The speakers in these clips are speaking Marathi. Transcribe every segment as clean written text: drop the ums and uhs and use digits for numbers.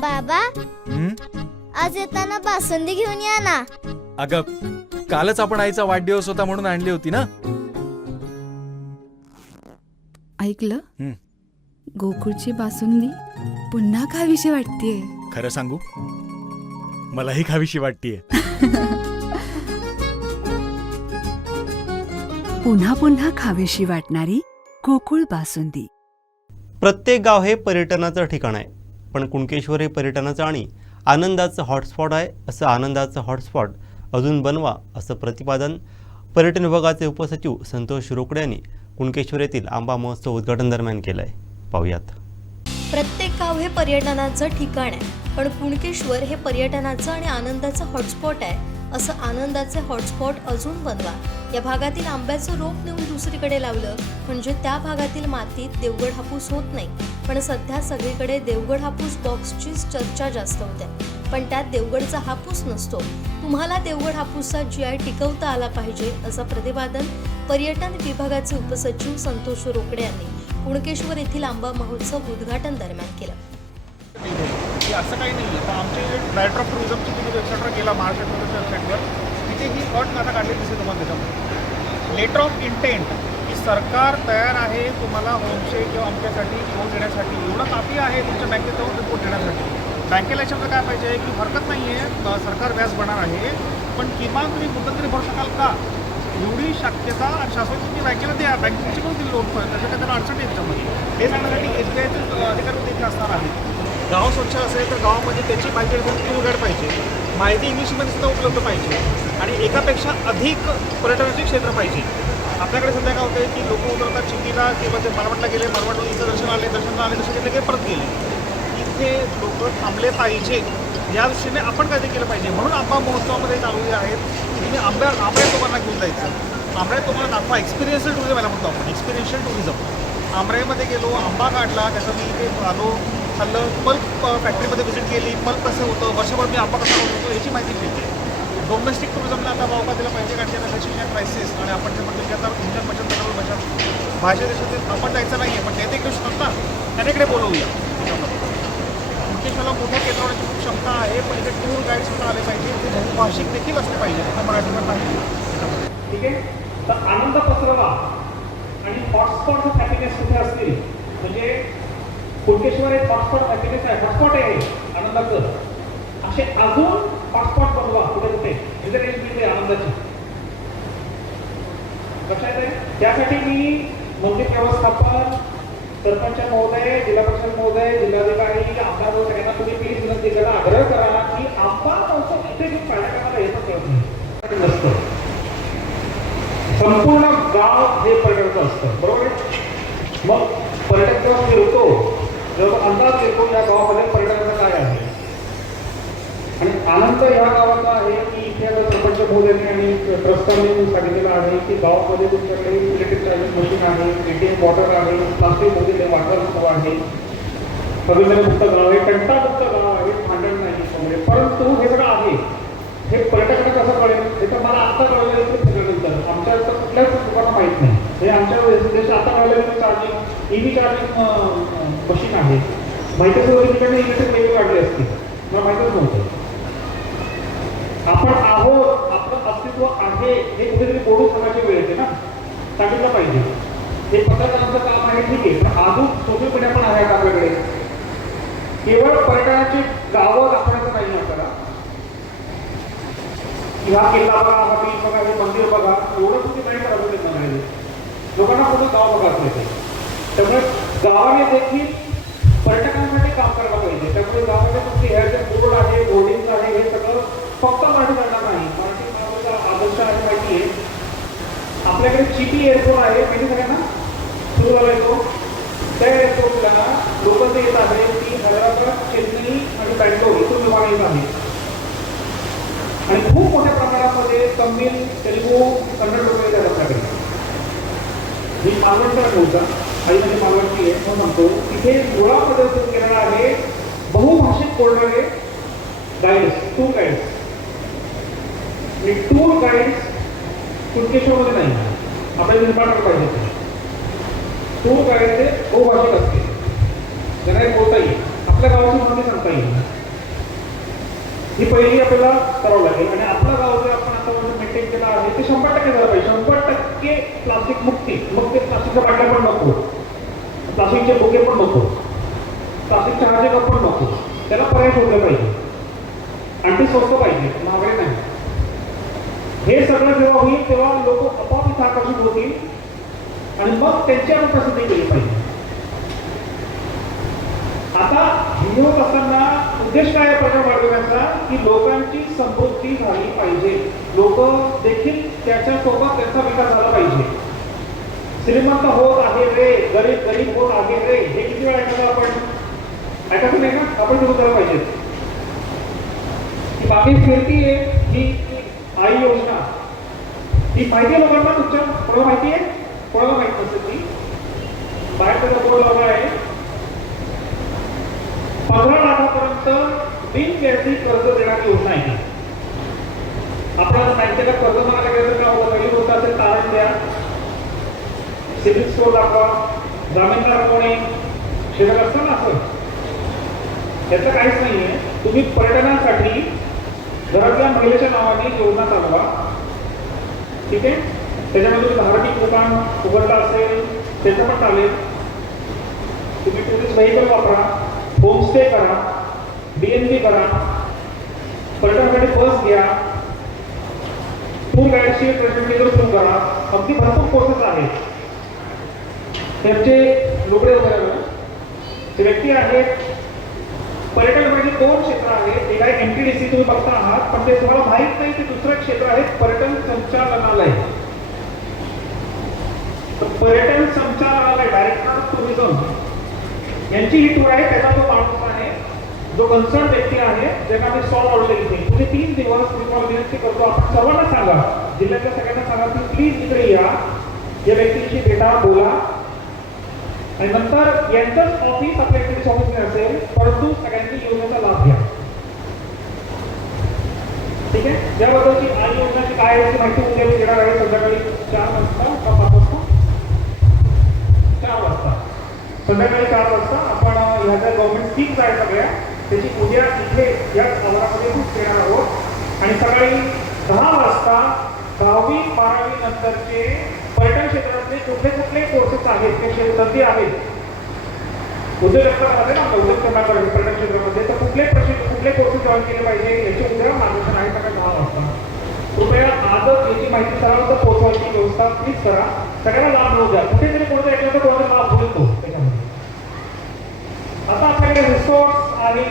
बाबा, आज येताना बासुंदी घेऊन या ना. अगं, कालच आपण आईचा वाढदिवस होता म्हणून आणली होती ना. ऐकलं, गोकुळची बासुंदी पुन्हा खावीशी वाटतेय. खरं सांगू, मलाही खावीशी वाटतेय. पुन्हा पुन्हा खावीशी वाटणारी गोकुळ बासुंदी. प्रत्येक गाव हे पर्यटनाचं ठिकाण आहे, पण कुणकेश्वर हे पर्यटनाचं आणि आनंदाचं हॉटस्पॉट आहे. असं आनंदाचं हॉटस्पॉट अजून बनवा, असं प्रतिपादन पर्यटन विभागाचे उपसचिव संतोष रोकडे यांनी कुणकेश्वर येथील आंबा महोत्सव उद्घाटन दरम्यान केलं आहे. पाहूयात. प्रत्येक गाव हे पर्यटनाचं ठिकाण आहे, पण कुणकेश्वर हे पर्यटनाचं आणि आनंदाचं हॉटस्पॉट आहे. असं आनंदाचे हॉटस्पॉट अजून बनवा. या भागातील आंब्याचं रोप नेऊन दुसरीकडे लावलं म्हणजे त्या भागातील मातीत देवगड हापूस होत नाही. पण सध्या सगळीकडे देवगड हापूस बॉक्सचीच चर्चा जास्त होते, पण त्यात देवगडचा हापूस नसतो. तुम्हाला देवगड हापूसचा GI टिकवता आला पाहिजे, असं प्रतिपादन पर्यटन विभागाचे उपसचिव संतोष रोकडे यांनी कुणकेश्वर येथील आंबा महोत्सव उद्घाटन दरम्यान केलं. असं काही नाही आहे. आमचे डायरेक्टर ऑफ टुरिझमची तुम्ही वेबसाईटवर गेला, महाराष्ट्राच्या वेबसाईटवर, तिथे ही अट आता काढली दिसेल तुम्हाला. त्याच्यामध्ये लेटर ऑफ इंटेंट की सरकार तयार आहे तुम्हाला होमस्टे किंवा आमच्यासाठी लोन देण्यासाठी. एवढं काफी आहे तुमच्या बँकेत जाऊन रिपोर्ट देण्यासाठी. बँकेला याच्यामध्ये काय पाहिजे की हरकत नाही आहे, सरकार व्याज भरणार आहे, पण किमान तुम्ही मुदत तरी भरू शकाल का, एवढी शक्यता आणि शाश्वत तुम्ही बँकेला द्या. बँकेची पण दिली लोन पण त्याच्याकडे त्याला अडचण आहे त्याच्यामध्ये. हे सांगण्यासाठी SBIचे अधिकारी तिथे असणार आहेत. गाव स्वच्छ असेल तर गावामध्ये त्याची माहिती टूर गाईड पाहिजे, माहिती इंग्लिशमध्ये सुद्धा उपलब्ध पाहिजे आणि एकापेक्षा अधिक पर्यटनाचे क्षेत्र पाहिजे. आपल्याकडे सध्या काय होतं की लोक उतरतात चिखलीला किंवा ते मालवणला गेले, मालवणला दर्शन आले तसे तिथे परत गेले. इथे लोक थांबले पाहिजे या दृष्टीने आपण काहीतरी केलं पाहिजे. म्हणून आंबा महोत्सवामध्ये चालू आहेत की तुम्ही आंब्यात तुम्हाला घेऊन जायचं, आंब्यात तुम्हाला दाखवा. एक्सपिरियन्शियल टुरिझम याला म्हणतो आपण, एक्सपिरियन्शियल टुरिझम. आंब्यामध्ये गेलो, आंबा काढला, त्याचं मी इथे आलो, खाल्लं, पल्प फॅक्टरीमध्ये व्हिजिट केली, पल्प कसं होतं, वर्षभर मी आंबा कसा होतो याची माहिती मिळते. डोमेस्टिक टुरिझमला आता वाव दिला पाहिजे, कारण की आता फॅशन क्रायसिस आणि आपण जे म्हणतो की आता इंडियन बचत पेट्रोल बचत भाषा देशातील आपण जायचं नाही आहे, पण ते इकडे शकतात ना, त्याच्याकडे बोलवूया. कुणकेश्वरला मोठ्या केंद्र होण्याची खूप क्षमता आहे, पण इथे टूर गाईड सुद्धा आले पाहिजे, ते बहुभाषिक देखील असले पाहिजे, आता मराठीवर नाही. ठीक आहे, तर आनंद पसरवा आणि हॉटस्पॉट ऑफ हॅपीनेस कुठे असतील, म्हणजे कुणकेश्वर एक हॉटस्पॉट हॅपीनेस आहे, हॉटस्पॉट आहे आनंदाचं. असे अजून हॉटस्पॉट बनवा कुठे कुठे रेंज मिळते आनंदाची. लक्षात आहे. त्यासाठी मी मंदिर व्यवस्थापन, सरपंच महोदय, जिल्हा परिषद महोदय, जिल्हाधिकारी, आमदार सगळ्यांना तुम्ही प्लीज विनंती करा, आग्रह करा की आंबा महोत्सव इथे घेऊन कार्यक्रमाला येतं कळत नसतं. संपूर्ण गाव हे पर्यटनाचं असतं, बरोबर आहे. मग पर्यटक जेव्हा फिरतो, जेव्हा अंदाज येतो या गावामध्ये पर्यटनाचं काय आहे. आणि आनंद या गावाचा आहे की इथे आता सरपंच महोदयांनी आणि ट्रस्टांनी सांगितलेलं आहे की गावामध्ये तुमच्याकडे इलेक्ट्रिक चार्जिंग मशीन आहे, ATM वॉटर आहे, प्लास्टिकमध्ये वॉटर आहे, प्रदूषणमुक्त गाव आहे, कंटामुक्त गाव आहे, भांडण नाही. परंतु हे सगळं आहे, हे पर्यटकांना कसं कळेल हे तर मला आत्ता कळलं त्याच्यानंतर. आमच्या तर कुठल्याच लोकांना माहीत नाही. हे आमच्या देशात आता कळलं चार्जिंग EV चार्जिंग मशीन आहे. माहिती सुद्धा तिकडे इलेक्ट्रिक वेगळी काढली असती, मला माहीतच नव्हतं. आपण आहोत, आपलं अस्तित्व आहे हे कुठेतरी बोलून सांगायची वेळ येते ना, सांगितलं पाहिजे. हे पत्रकारांचं काम आहे, ठीक आहे, पण अजून सोशल मीडिया पण आहे आपल्याकडे. केवळ पर्यटनाची गावं दाखवण्याचं नाही आपल्याला. हा किल्ला बघा, हा बीच बघा, हे मंदिर बघा, एवढं तुम्ही नाही करावं देत नाही. लोकांना पूर्ण गाव बघायचं येते. त्यामुळे गावाने देखील पर्यटकांसाठी काम करायला पाहिजे. त्यामुळे गावामध्ये तुमचे ह्या जे बोर्ड आहे, बोर्डिंग आहे, हे सगळं फक्त मराठी करणार नाही. मराठी भाषेचा आदर्श आहे माहिती आहे. आपल्याकडे चिपी एअरपोर्ट आहे माहिती सगळ्यांना, सुरू झाला येतो. त्या एअरपोर्टला लोक जे येत आहे ती हैदराबाद, चेन्नई आणि बँगलोर इथून विमान येत आहे. आणि खूप मोठ्या प्रमाणामध्ये तमिळ, तेलुगू, कन्नड लोक येतात आपल्याकडे. ही मालवणचा होता, आई म्हणजे मालवणची आहे म्हणतो. तिथे मुळामध्ये सुरू केलेला आहे बहुभाषिक बोलणारे गाईड्स, टूर गाईड्स. आणि टूर गाईड्स कुणकेश्वरमध्ये नाही, आपल्याला निर्माण करायला पाहिजे. टूर गाईड हे बहुभाषिक असते, ज्यांना बोलता येईल. आपल्या गावाची माहिती सांगता येईल. ही पहिली आपल्याला करावं लागेल. आणि आपलं गाव जर आपण आता मेंटेन केलं आहे ते 100% झालं पाहिजे. 100% प्लास्टिक मुक्ती. मग ते प्लास्टिकच्या बाटल्या पण नको, प्लास्टिकचे बुके पण नको, प्लास्टिकचे हार्जे कप पण नको. त्याला पर्याय शोधले पाहिजे आणि ते स्वस्त पाहिजे, महागडे नाही. हे सगळं जेव्हा होईल तेव्हा लोक आपोआप इथं आकर्षित होतील आणि मग त्यांची आपण प्रसिद्धी केली पाहिजे. आता हे होत असताना उद्देश काय आहे प्रचार वाढवण्याचा की लोकांची समृद्धी झाली पाहिजे. लोक देखील त्याच्यासोबत त्यांचा विकास झाला पाहिजे. श्रीमंत होत आहे रे, गरीब गरीब होत आहे रे, हे किती वेळा ऐकलं आपण? ऐकायचं नाही ना? आपण सुरू करायला पाहिजे. बाकी फिरती आहे ही आई योजना, ही माहिती आहे लोकांना? तुमच्या कोणाला माहिती आहे? कोणाला माहिती नसेल ती बाहेर त्याचा बोर्ड लावला आहे. 15 लाखापर्यंत बिनव्याजी कर्ज देणारी योजना आहे. आपण बँकेला कर्ज मागायला गेलं तर काय होतं? पहिली गोष्ट असेल तारण द्या, सिबिल स्कोर दाखवा, जामीनदार कोणी शिल्लक असतं ना. असं त्याचं काहीच नाही आहे. तुम्ही पर्यटनासाठी घरातल्या महिलेच्या नावाने योजना चालवा, ठीक आहे. त्याच्यामध्ये तुम्ही धार्मिक दुकान उघडलं असेल त्याचं पण चालेल. तुम्ही टुरिस्ट व्हेकल वापरा, होमस्टे करा, BNB करा, पर्यटनासाठी बस घ्या, टूर गाईडची ट्रेनिंग सुरू करा. अगदी भरपूर कोर्सेस आहेत. त्यांचे लुगडे वगैरे ते व्यक्ती आहेत. पर्यटन म्हणजे 2 क्षेत्र आहेत. एक आहे MTDC तुम्ही बघता आहात, पण ते तुम्हाला माहित नाही ते दुसरं क्षेत्र आहे पर्यटन संचालनालय. पर्यटन संचालनालय, डायरेक्टर ऑफ टुरिझम यांची ही टूर आहे. त्याचा तो माणूस आहे जो कन्सर्न व्यक्ती आहे, ज्यांना आम्ही स्टॉल लावले इथे. पुढे 3 दिवस मी तुम्हाला विनंती करतो, आपण सर्वांना सांगा, जिल्ह्यातल्या सगळ्यांना सांगा की प्लीज इकडे या, या व्यक्तीशी भेटा, बोला. आणि नंतर यांचंच ऑफिस आपल्या इकडे ऑफिस असेल, परंतु सगळ्यांनी योजनेचा लाभ घ्या, ठीक आहे. त्याबद्दलची आई योजनेची काय आहे माहिती उद्या मी देणार आहे संध्याकाळी 4 वाजता का 5 वाजता? 4 वाजता. संध्याकाळी 4 वाजता आपण ह्या ज्या गव्हर्नमेंट स्कीम्स आहेत सगळ्या त्याची उद्या इथे याच आवारामध्ये खूप देणार आहोत. आणि सकाळी 10 वाजता 10वी 12वी नंतरचे पर्यटन क्षेत्रातले कुठले कुठले कोर्सेस आहेत ते संधी आहेत उद्योजकतामध्ये ना, उद्योग करण्याकडे पर्यटन क्षेत्रामध्ये, तर कुठले कोर्सेस जॉईन केले पाहिजे याचे उद्या मार्गदर्शन आहे सकाळी 10 वाजता. कृपया आजच याची माहिती सर्वांना पोहोचवायची व्यवस्था प्लीज करा. सगळ्यांना लाभ मिळू द्या. कुठेतरी कोणत्या याच्यावर कोणाचा लाभ होईल तो त्याच्यामध्ये. आता आपल्याकडे रिसॉर्ट आहे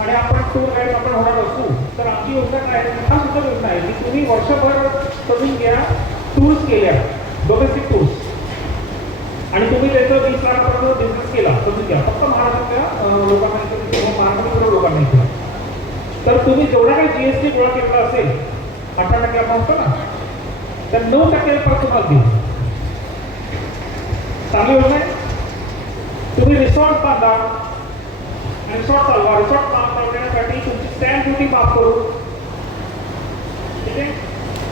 आणि आपण टूर गाईड आपण होणार असू तर आमची योजना काय आहे? हा सुद्धा योजना आहे की तुम्ही वर्षभर करून घ्या टूर्स केल्या, डोमेस्टिक टूर्स, आणि तुम्ही त्याचं 20 लाखापर्यंत बिझनेस केला, समजून घ्या. फक्त महाराष्ट्रातल्या लोकांना किंवा महाराष्ट्रातील लोकांना इथे तर तुम्ही जेवढा काही GST गोळा केलेला असेल 18% आपण म्हणतो ना, तर 9% परत तुम्हाला देऊ. चांगली योजना आहे. तुम्ही रिसॉर्ट बांधा आणि रिसॉर्ट चालवा. रिसॉर्ट चालवण्यासाठी तुमची स्टॅम्प ड्युटी माफ करू, ठीक आहे.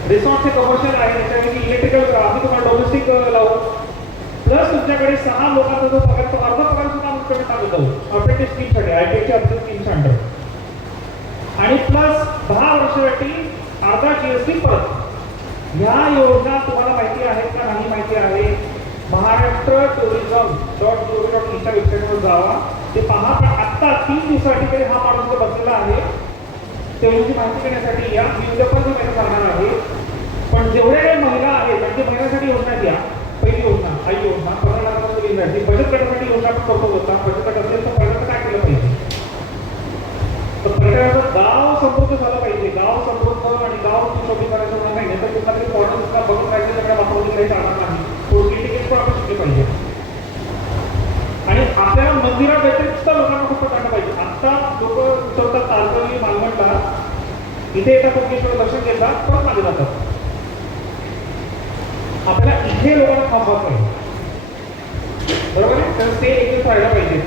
रिसॉर्टचे कमर्शियल आहे, त्याच्यामध्ये इलेक्ट्रिकल आम्ही तुम्हाला डोमेस्टिक लावू, प्लस तुमच्याकडे 6 लोकांचा जो पगार तो अर्धा पगार सुद्धा आमच्याकडे चालू जाऊ ऑपरेटिव्ह स्कीमसाठी, ITC ऑपरेटिव्ह स्कीम्स अंडर, आणि प्लस 10 वर्षासाठी अर्धा GST परत. ह्या योजना तुम्हाला माहिती आहेत का नाही माहिती आहे? महाराष्ट्र tourism.gov.in च्या वेबसाईटवर जावा, ते पहा. पण आत्ता 3 दिवसासाठी तरी हा माणूस बसलेला आहे तेवढी माहिती घेण्यासाठी या. मी उद्या पण करणार आहे. पण जेवढ्या काही महिला आहेत म्हणजे महिलांसाठी योजना घ्या. पहिली योजना आई योजना 15 लाखापर्यंत मिळाली. बचत गटासाठी योजना पण करतो होता. बचत गट असेल तर पहिल्यांदा काय केलं पाहिजे? तर पर्यटनाचं गाव समृद्ध झालं पाहिजे. गाव समृद्ध आणि गाव शोधी करायचं नाही तर कुठला तरी फॉरेनर्सला बघत राहायचं सगळ्या वापरली काही चालणार नाही. थोडी तिकीट पण आपण शिकले पाहिजे. आणि आपल्याला मंदिरा व्यतिरिक्त लोकांना खूप काढलं पाहिजे. आता लोक सुचवतात तारकर्ली मालवणला, इथे येतात कोकेश्वर दर्शन घेतात, परत मागे जातात. आपल्याला इथे लोकांना थांबवत पाहिजे, बरोबर आहे. तर ते एक दिवस राहायला पाहिजे.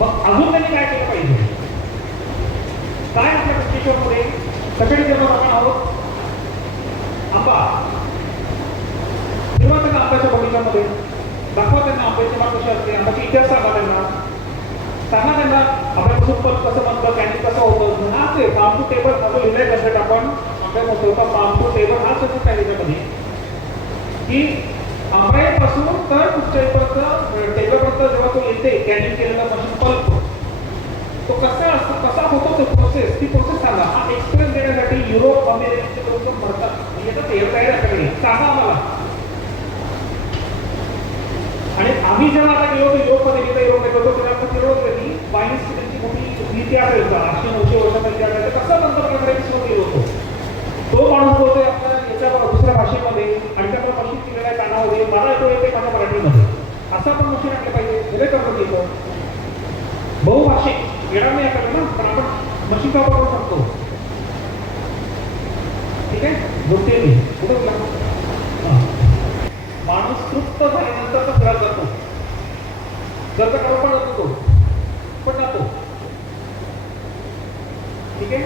मग अजून त्यांनी काय केलं पाहिजे? काय आपल्या कोकेश्वरमध्ये सगळे जण आपण आहोत आंबा, तेव्हा त्यांना आंब्याच्या बगीच्यामध्ये दाखवा, त्यांना आंब्याची माग कशी असते, आंब्याची इतिहास सांगा त्यांना. सांगा त्यांना आपल्यापासून पण कसं बनतं, कॅन्टीन कसं होतं. हा ते फार्म टू टेबल असं लिहिलंय कन्सेप्ट आपण आपल्या मोठं फार्म टू टेबल हा सगळं काय त्याच्यामध्ये की आंब्यापासून तर कुठच्यापर्यंत टेबलपर्यंत जेव्हा तो येते कॅन्टीन केलेला मशीन पल्प तो कसा असतो, कसा होतो तो प्रोसेस, ती प्रोसेस सांगा. हा एक्सपिरियन्स देण्यासाठी युरोप अमेरिकेचे लोक म्हणतात येतात येत आहे आपल्याकडे सांगा आम्हाला. आणि आम्ही जेव्हा आता गेलो होतो युरोपमध्ये जिथे युरोप गेलो होतो तेव्हा आपण गेलो होतो की बाईस त्यांची मोठी इतिहास आहे 800-900 वर्षाचा इतिहास आहे. कसा नंतर प्रकारे विसरून गेलो होतो. तो माणूस बोलतोय आपल्या याच्या दुसऱ्या भाषेमध्ये आणि त्याला मशीन केलेल्या कानामध्ये मला येते माझ्या मराठीमध्ये. असं आपण मशीन आणलं पाहिजे. हे करतो येतो बहुभाषिक येणार नाही आपल्याला ना, पण आपण मशीनचा वापर करू शकतो. ठीक आहे बोलते मी कुठे बोला. माणूस तृप्त झाल्यानंतर तो घरात जातो. घरचा करा पण जातो तो पण जातो. ठीक आहे.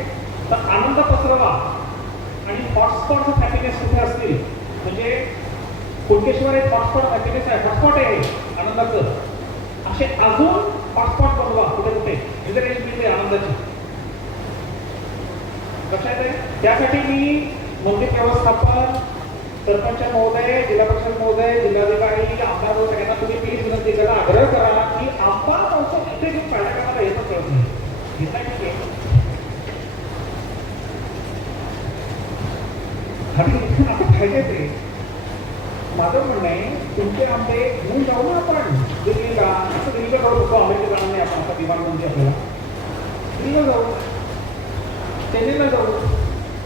तर आनंद पसरवा आणि हॉटस्पॉट ऑफ हॅपीनेस कुठे असतील म्हणजे कुणकेश्वर एक हॉटस्पॉट ऑफ हॅपीनेस आहे, हॉटस्पॉट आहे आनंदाचं. असे अजून हॉटस्पॉट बनवा कुठे कुठे इंटरनेट मिळते आनंदाची. लक्षात आहे. त्यासाठी मी मौलिक व्यवस्थापन सरपंच महोदय, जिल्हा परिषद महोदय, जिल्हाधिकारी, आमदार सगळ्यांना तुम्ही प्लीज विनंती करा, आग्रह करा की आंबा महोत्सव इथे घेऊन फायदा करायला येतं कळत नाही. घेता ठीक आहे. आता फायदे ते माझं म्हणणं आहे तुमचे आंबे घेऊन जाऊ ना आपण दिल्लीला. असं दिल्लीला जाऊ शकतो, अमेरिकेत जाणार नाही आपण आता विमान म्हणजे आपल्याला. दिल्लीला जाऊ, चेन्नईला जाऊ,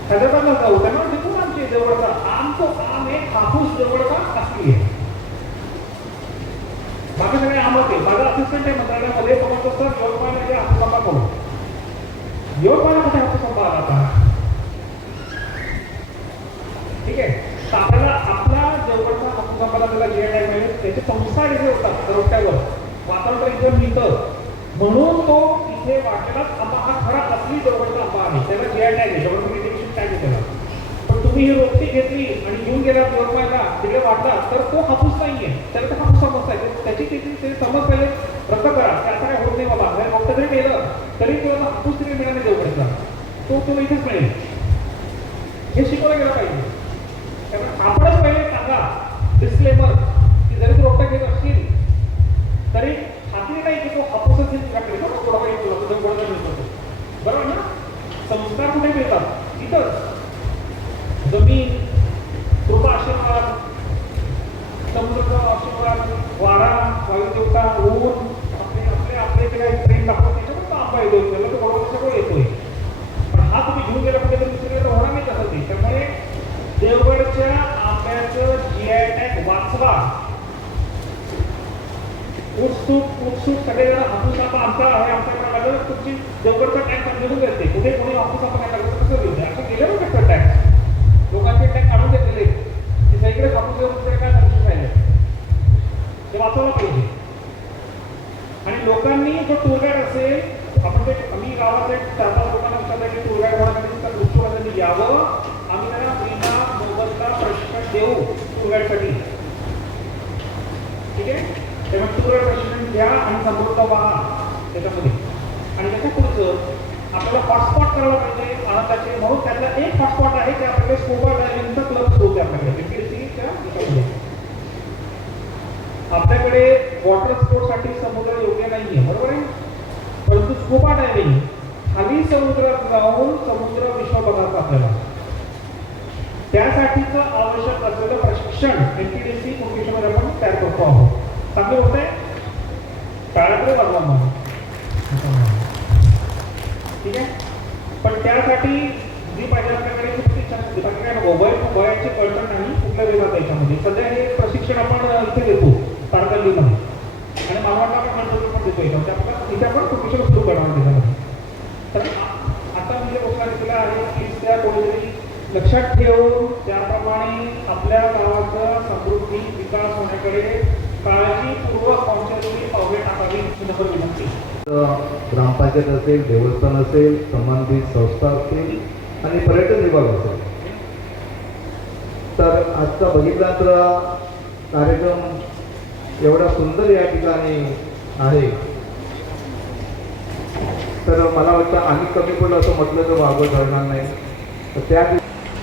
हैदराबादला जाऊ. त्यांना तिथून आमची जवळचा आमचं आम हे हापूस जवळचा असली आहे. बाकी सगळे आम होते. माझा असिस्टंट आहे मंत्रालयामध्ये समजतो सर यवतमाळमध्ये हापूस आंबा करू. यवतमाळला कुठे हापूस आंबा आला आता. ठीक आहे. तर आपल्याला आपला जवळचा हापूस आंबाला त्याला जे टॅग मिळेल त्याचे संस्कार इथे होतात रस्त्यावर वातावरण इथे मिळतं म्हणून तो इथे वाटलेलाच आंबा हा खरा असली जवळचा आंबा आहे. त्याला जे टॅग आहे, जवळचा टॅग आहे त्याला. पण तुम्ही ही रोपटी घेतली आणि घेऊन गेला यवतमाळला तिकडे वाटला तर तो हापूस नाहीये, त्याला तर हापूस समजता आहे. त्याची समज पहिले रद्द करा की असं काय होत नाही बाबा. जर रोपटं जरी केलं तरी तुला हापूस तरी मिळाला नाही जवळचा, तो इथेच मिळेल. हे शिकवलं गेलं पाहिजे. त्यामुळे आपणच पहिले सांगा डिस्क्लेमर की जरी तू रोपटं घेत असतील तरी खात्री नाही की तो हापूसच तुझ्याकडे थोडा काही तुझं गोळा मिळतो. बरोबर ना. संस्कार कुठे मिळतात इथंच. जमीन, कृपा आशीर्वाद, समुद्र आशीर्वाद, वारा, वायुदेवता, ऊन, आपले काही प्रेम दाखवत त्याच्यामध्ये आंबा येतो. त्याला तो बरोबर सगळं येतोय. पण हा तुम्ही घेऊन गेला कुठे तरी दुसरीकडे होणार नाही तसं ते. त्यामुळे देवगडच्या आंब्याचं जीआय टॅग वाचवा. उत्सुक सगळेजण हापूस आंबा आमचा आहे आमच्याकडे लागलं तुमची देवगडचा टॅग समजून घेते. कुठे कोणी हापूस आंबा नाही लागलं कसं घेऊ. असं गेलं ना कसं टॅग लोकांचे टॅग काढून घेतलेले की सगळीकडे हापूस दुसरे काय लक्ष राहिले ते वाचवलं पाहिजे. आणि लोकांनी जो टूर गाईड असेल आपण ते आम्ही गावात 4-5 लोकांना विचारलं की टूर गाईड होण्यासाठी दृष्टीकोनाने यावं. आम्ही त्यांना विना मोबदला प्रशिक्षण देऊ टूर गाईडसाठी. ठीक आहे. तेव्हा टूर गाईड प्रशिक्षण घ्या आणि समृद्ध व्हा त्याच्यामध्ये. आणि त्याच्या पुढचं आपल्याला हॉटस्पॉट करायला पाहिजे आनंदाचे. म्हणून त्यातला एक हॉटस्पॉट आहे की आपल्याकडे स्कूबा डायव्हिंगचा क्लब सुरू होते आपल्याकडे MPSCच्या याच्यामध्ये. आपल्याकडे वॉटर स्पोर्टसाठी समुद्र योग्य नाहीये बरोबर आहे. परंतु स्कूबा डायव्हिंग खाली समुद्रात जाऊन समुद्र विश्व बघायचं आपल्याला. त्यासाठीचं आवश्यक असलेलं प्रशिक्षण MPSC कुणकेश्वरमध्ये आपण तयार करतो आहोत. चांगले होत आहे. काळाकडे बघा मग. ठीक आहे. पण त्यासाठी जी पाहिजे आपल्याकडे बाकी काय नको. वयाचे कळतं नाही कुठल्या वेळात याच्यामध्ये. सध्या हे प्रशिक्षण आपण इथे देतो तारकर्लीमध्ये आणि मालवणला आपण कंट्रोल पण देतो याच्यामध्ये. आपल्याला इथे आपण कुणकेश्वर सुरू करणार त्याच्यामध्ये. तर आता मी जे घोषणा केलेला आहे की त्या कोणीतरी लक्षात ठेवून त्याप्रमाणे आपल्या गावाचा समृद्धी विकास होण्याकडे काळजीपूर्वक कोणत्याही पावले टाकावी ही विनंती. ग्रामपंचायत असेल, देवस्थान असेल, संबंधित संस्था असतील आणि पर्यटन विभाग असेल. तर आजचा बघितला तर कार्यक्रम एवढा सुंदर या ठिकाणी आहे तर मला वाटतं आम्ही कमी पडलं असं म्हटलं तर वावं ठरणार नाही. तर त्या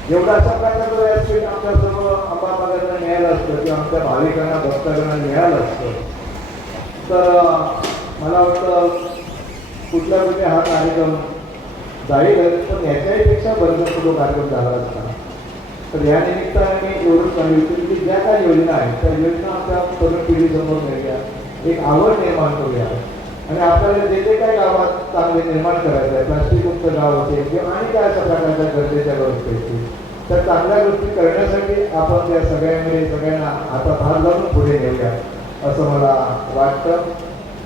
एवढा अशा प्रकारचं व्यासपीठ आमच्या सर्व अंबाबागांना मिळालं असतं किंवा आमच्या भाविकांना भक्तांना मिळालं असतं तर मला वाटतं कुठल्या कुठे हा कार्यक्रम जाईल, पण याच्याही पेक्षा भरपूर तो कार्यक्रम झाला असता. तर या निमित्ताने मी एवढं सांगितलं की ज्या काही योजना आहेत त्या योजना आमच्या तरुण पिढीसमोर नेऊया, एक आवड निर्माण करूया आणि आपल्याला जे जे काही गावात चांगले निर्माण करायचं आहे, प्लास्टिक मुक्त गाव असेल किंवा आणि काय अशा प्रकारच्या गरजेच्या गोष्टी असतील, तर चांगल्या गोष्टी करण्यासाठी आपण त्या सगळ्यांना हातात हात घालून पुढे नेऊया असं मला वाटतं.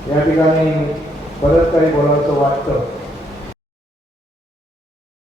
या ठिकाणी बरंच काही बोलावंसं वाटतं.